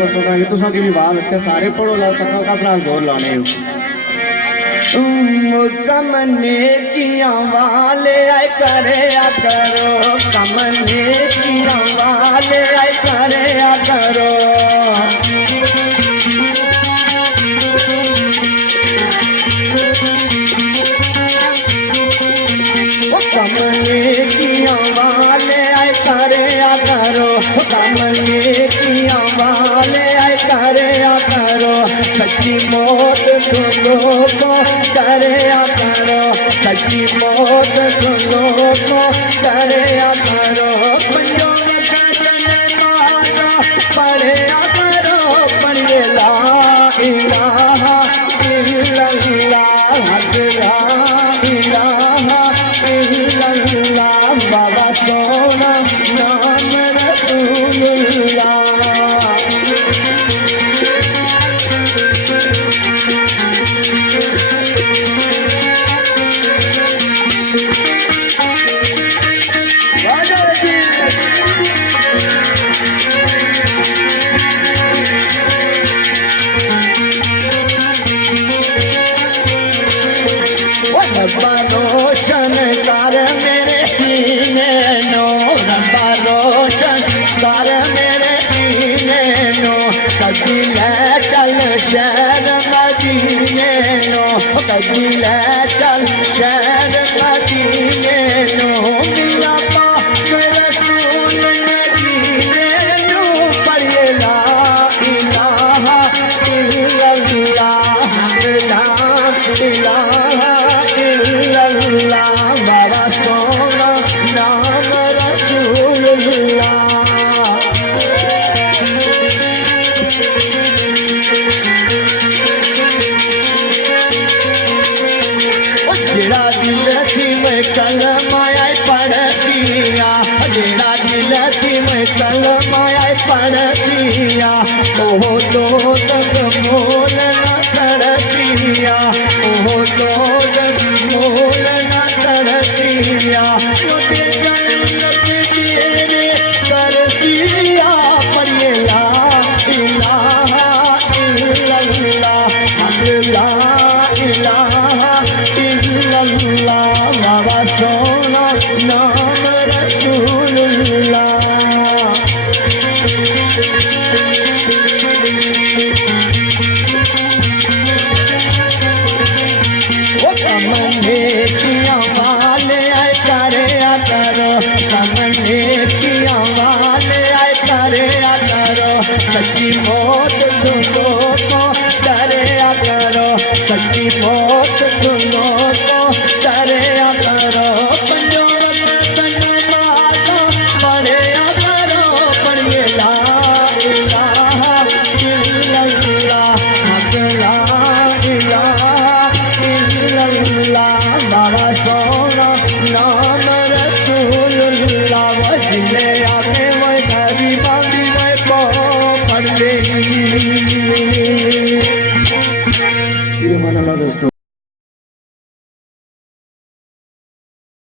परसों का तुसा की भी बात अच्छे सारे पढ़ो लाओ तक का थोड़ा जोर लाने कमने किया वाले आए करे करो कमने किया वाले आए करे करो कमने किया वाले आए करे करो कमने किया वाले आए करे करो सच्ची मौत दोनों को करे करो सच्ची मौत दोनों को करे करो पंजों में पढ़े करो पढ़े ला इलाहा इल्लल्लाह ला इलाहा इल्लल्लाह बाबा सोना नाम रसूलुल्लाह रब्बा रोशन कर मेरे सीने नो रब्बा रोशन कर मेरे सीने नो कभी ले चल शहर मदीने नो कभी ले चल शहर मदीने नो मिला पाक रसूल मदीने नो पढ़े ला इलाहा इल्लल्लाह ला इलाहा इल्लल्लाह बाबा सोना नाम रसूलुल्लाह जेड़ा दिल थी मैं कलमा आए पढ़तिया जेड़ा दिल थी मैं कलमा आए पढ़तिया ओ तो